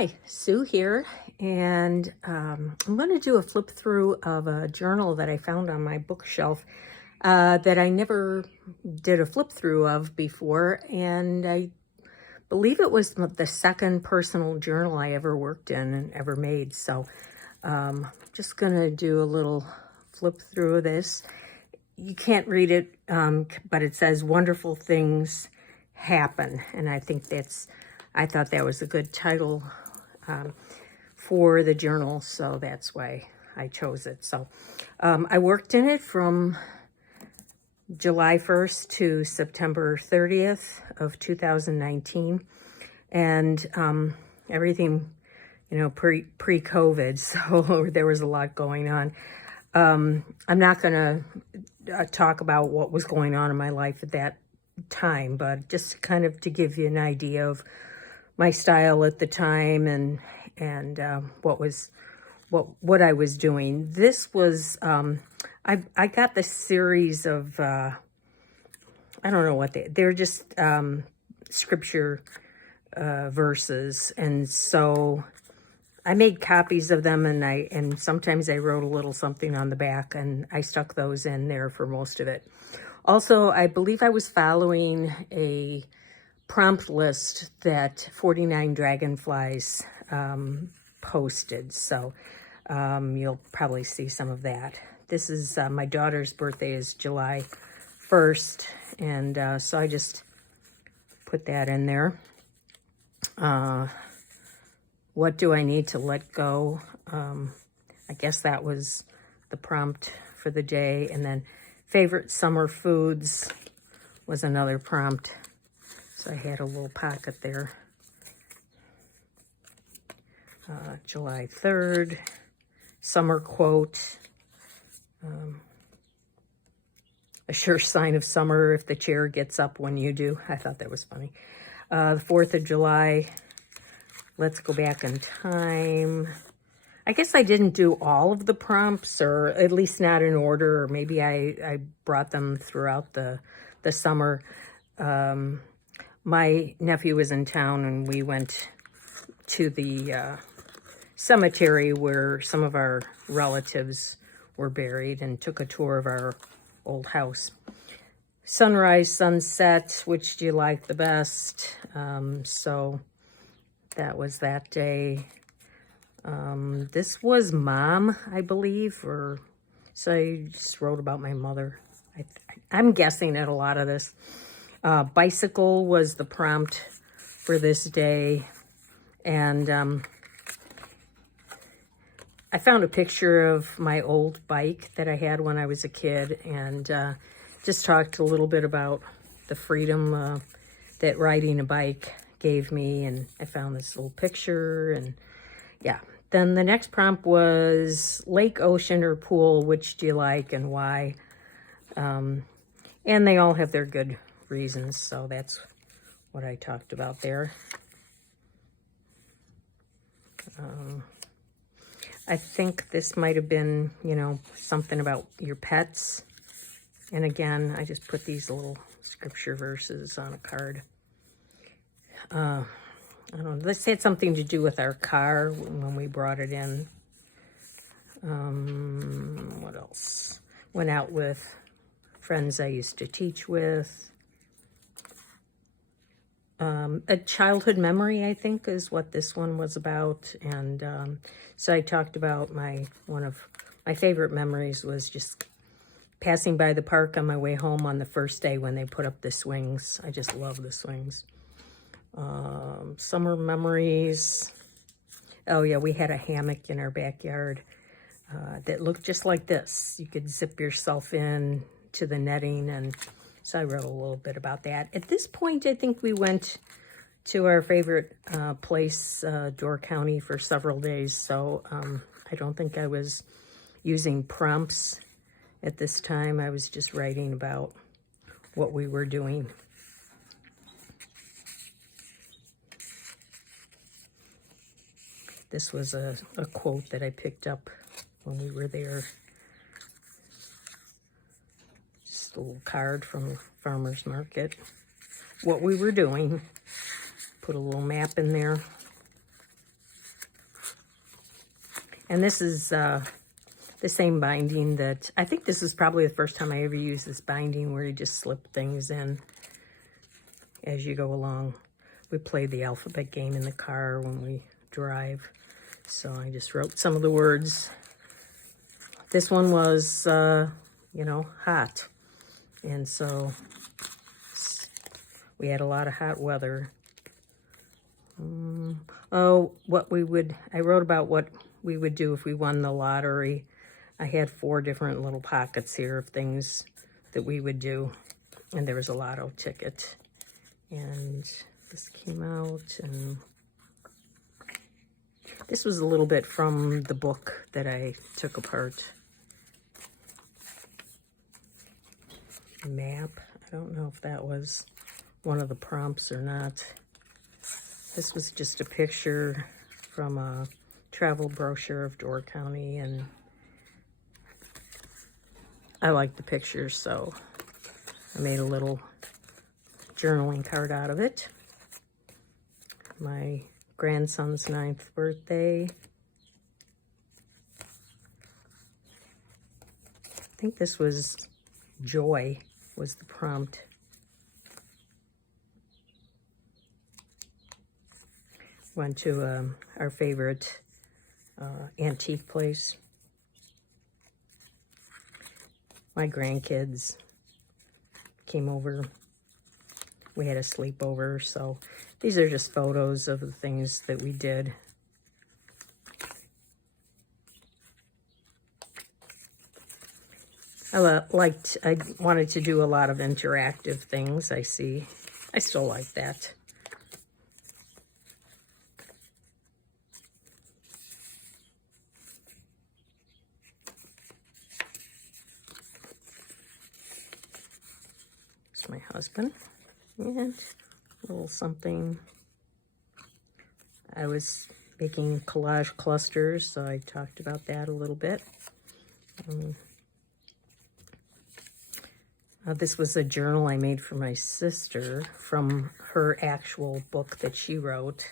Hi, Sue here, and I'm going to do a flip through of a journal that I found on my bookshelf that I never did a flip through of before, and I believe it was the second personal journal I ever worked in and ever made. So just going to do a little flip through of this. You can't read it, but it says wonderful things happen, and I thought that was a good title for the journal, so that's why I chose it. So I worked in it from July 1st to September 30th of 2019, and everything, pre-COVID, so there was a lot going on. I'm not going to talk about what was going on in my life at that time, but just kind of to give you an idea of my style at the time and what I was doing. This was I got the series of I don't know what they're just scripture verses, and so I made copies of them, and sometimes I wrote a little something on the back, and I stuck those in there for most of it. Also, I believe I was following a prompt list that 49 Dragonflies posted, so you'll probably see some of that. This is my daughter's birthday is July 1st, and so I just put that in there. What do I need to let go? I guess that was the prompt for the day, and then favorite summer foods was another prompt. So I had a little pocket there. July 3rd, summer quote. A sure sign of summer if the chair gets up when you do. I thought that was funny. The 4th of July, let's go back in time. I guess I didn't do all of the prompts, or at least not in order, or maybe I brought them throughout the summer. My nephew was in town, and we went to the cemetery where some of our relatives were buried, and took a tour of our old house. Sunrise, sunset, which do you like the best? So that was that day. This was Mom, I believe, so I just wrote about my mother. I'm guessing at a lot of this. Bicycle was the prompt for this day, and I found a picture of my old bike that I had when I was a kid, and just talked a little bit about the freedom that riding a bike gave me, and I found this little picture, and yeah. Then the next prompt was lake, ocean, or pool, which do you like and why? And they all have their good reasons, so that's what I talked about there. I think this might have been, something about your pets. And again, I just put these little scripture verses on a card. I don't know, this had something to do with our car when we brought it in. What else? Went out with friends I used to teach with. A childhood memory, I think, is what this one was about. And so I talked about one of my favorite memories was just passing by the park on my way home on the first day when they put up the swings. I just love the swings. Summer memories. Oh yeah, we had a hammock in our backyard that looked just like this. You could zip yourself in to the netting, and so I wrote a little bit about that. At this point, I think we went to our favorite place, Door County, for several days, so I don't think I was using prompts at this time. I was just writing about what we were doing. This was a quote that I picked up when we were there. Just a little card from farmer's market. What we were doing. Put a little map in there. And this is the same binding that, I think this is probably the first time I ever used this binding where you just slip things in as you go along. We play the alphabet game in the car when we drive. So I just wrote some of the words. This one was, you know, hot. And so we had a lot of hot weather. Oh, I wrote about what we would do if we won the lottery. I had 4 different little pockets here of things that we would do. And there was a lotto ticket. And this came out, and this was a little bit from the book that I took apart. Map. I don't know if that was one of the prompts or not. This was just a picture from a travel brochure of Door County, and I like the pictures, so I made a little journaling card out of it. My grandson's 9th birthday. I think this was Joy was the prompt. Went to our favorite antique place. My grandkids came over. We had a sleepover, so these are just photos of the things that we did. I wanted to do a lot of interactive things, I see. I still like that. It's my husband. And a little something. I was making collage clusters, so I talked about that a little bit. This was a journal I made for my sister from her actual book that she wrote.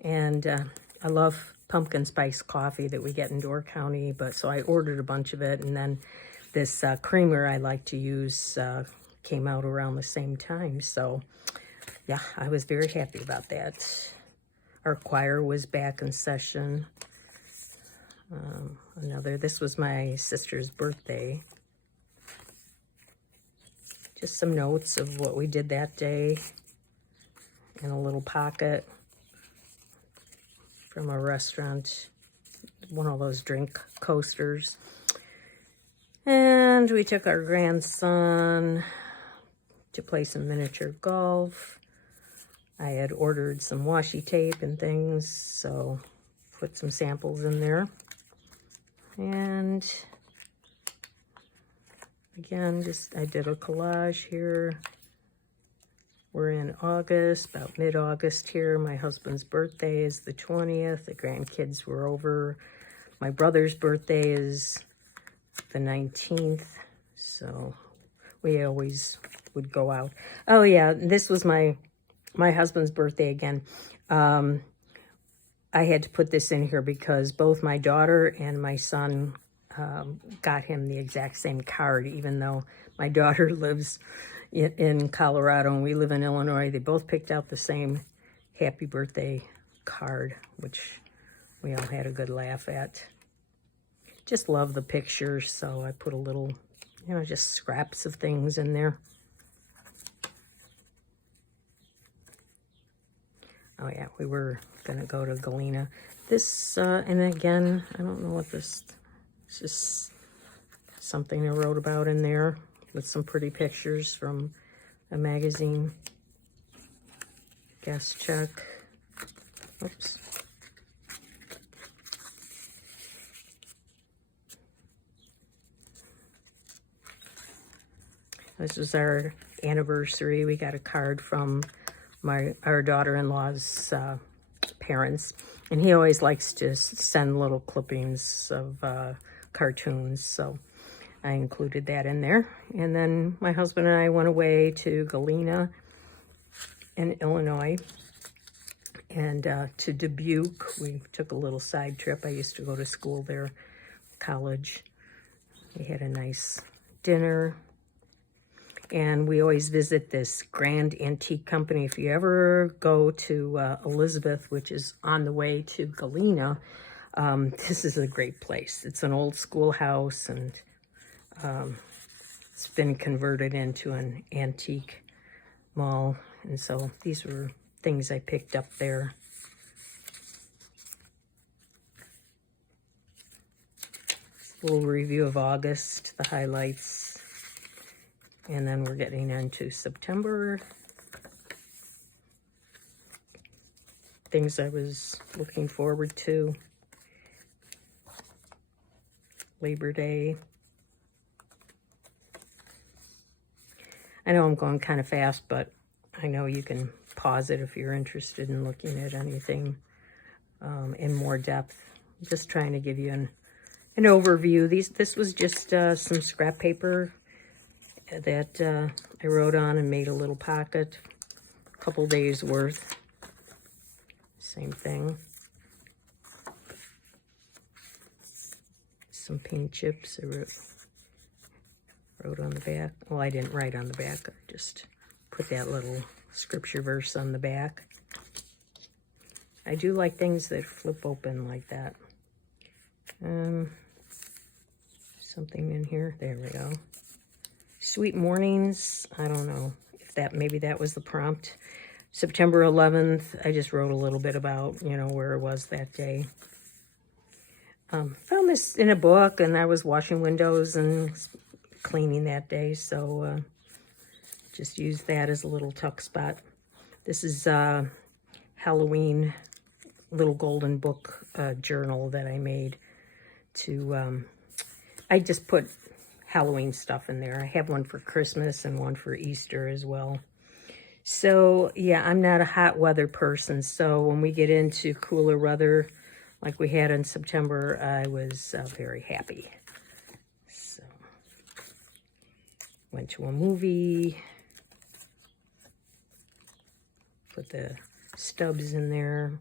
And I love pumpkin spice coffee that we get in Door County, so I ordered a bunch of it, and then this creamer I like to use came out around the same time. So, yeah, I was very happy about that. Our choir was back in session. This was my sister's birthday. Just some notes of what we did that day in a little pocket from a restaurant, one of those drink coasters. And we took our grandson to play some miniature golf. I had ordered some washi tape and things, so put some samples in there. And again, I did a collage here. We're in August, about mid-August here. My husband's birthday is the 20th. The grandkids were over. My brother's birthday is the 19th, so we always would go out. Oh yeah, this was my husband's birthday again. I had to put this in here because both my daughter and my son got him the exact same card, even though my daughter lives in Colorado and we live in Illinois. They both picked out the same happy birthday card, which we all had a good laugh at. Just love the pictures, so I put a little, just scraps of things in there. Oh yeah, we were gonna go to Galena. This, and again, I don't know what this, it's just something I wrote about in there with some pretty pictures from a magazine. Guest check. Oops. This was our anniversary. We got a card from our daughter-in-law's parents, and he always likes to send little clippings of cartoons, so I included that in there. And then my husband and I went away to Galena in Illinois, and to Dubuque. We took a little side trip. I used to go to school there, college. We had a nice dinner. And we always visit this Grand Antique Company. If you ever go to Elizabeth, which is on the way to Galena, this is a great place. It's an old schoolhouse, and it's been converted into an antique mall. And so these were things I picked up there. A little review of August, the highlights. And then we're getting into September. Things I was looking forward to. Labor Day. I know I'm going kind of fast, but I know you can pause it if you're interested in looking at anything in more depth. I'm just trying to give you an overview. This was just some scrap paper that I wrote on and made a little pocket, a couple days worth. Same thing. Some paint chips I wrote on the back. Well, I didn't write on the back. I just put that little scripture verse on the back. I do like things that flip open like that. Something in here. There we go. Sweet Mornings, I don't know if maybe that was the prompt. September 11th, I just wrote a little bit about, where it was that day. Found this in a book, and I was washing windows and cleaning that day, so just used that as a little tuck spot. This is Halloween little golden book journal that I made to, I just put Halloween stuff in there. I have one for Christmas and one for Easter as well. So yeah, I'm not a hot weather person. So when we get into cooler weather like we had in September, I was very happy. So went to a movie, put the stubs in there.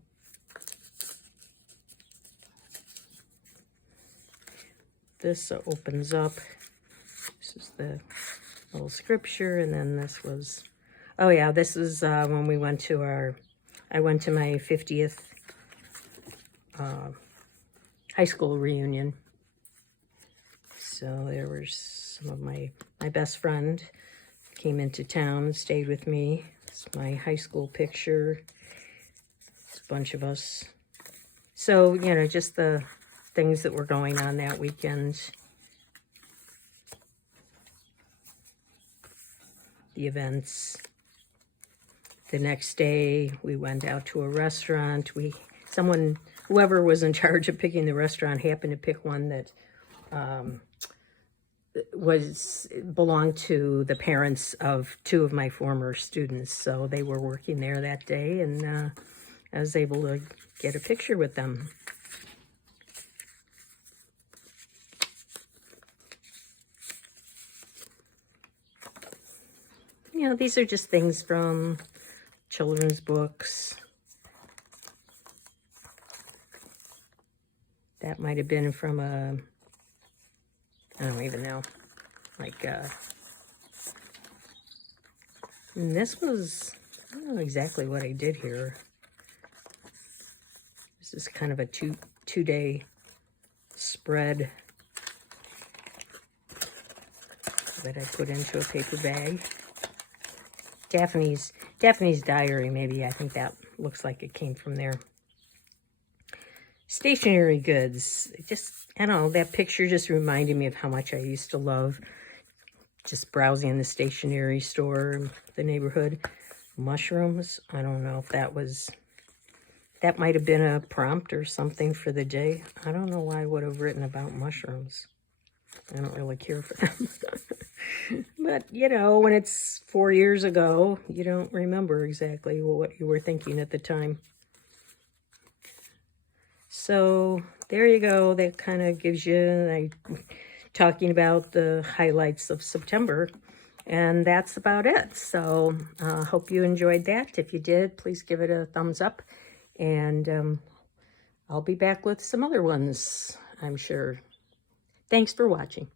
This opens up. This is the little scripture, and then this was, oh yeah, this is when we went to I went to my 50th high school reunion. So there was some of my best friend came into town, stayed with me. It's my high school picture. It's a bunch of us. So, just the things that were going on that weekend. The events. The next day, we went out to a restaurant. Whoever was in charge of picking the restaurant happened to pick one that belonged to the parents of two of my former students. So they were working there that day, and I was able to get a picture with them. These are just things from children's books. That might have been from I don't even know, and this was, I don't know exactly what I did here. This is kind of a two-day spread that I put into a paper bag. Daphne's diary, maybe. I think that looks like it came from there. Stationery goods. I don't know, that picture just reminded me of how much I used to love just browsing in the stationery store in the neighborhood. Mushrooms. I don't know if that might have been a prompt or something for the day. I don't know why I would have written about mushrooms. I don't really care for them. But, when it's 4 years ago, you don't remember exactly what you were thinking at the time. So there you go. That kind of gives you, talking about the highlights of September. And that's about it. So hope you enjoyed that. If you did, please give it a thumbs up. And I'll be back with some other ones, I'm sure. Thanks for watching.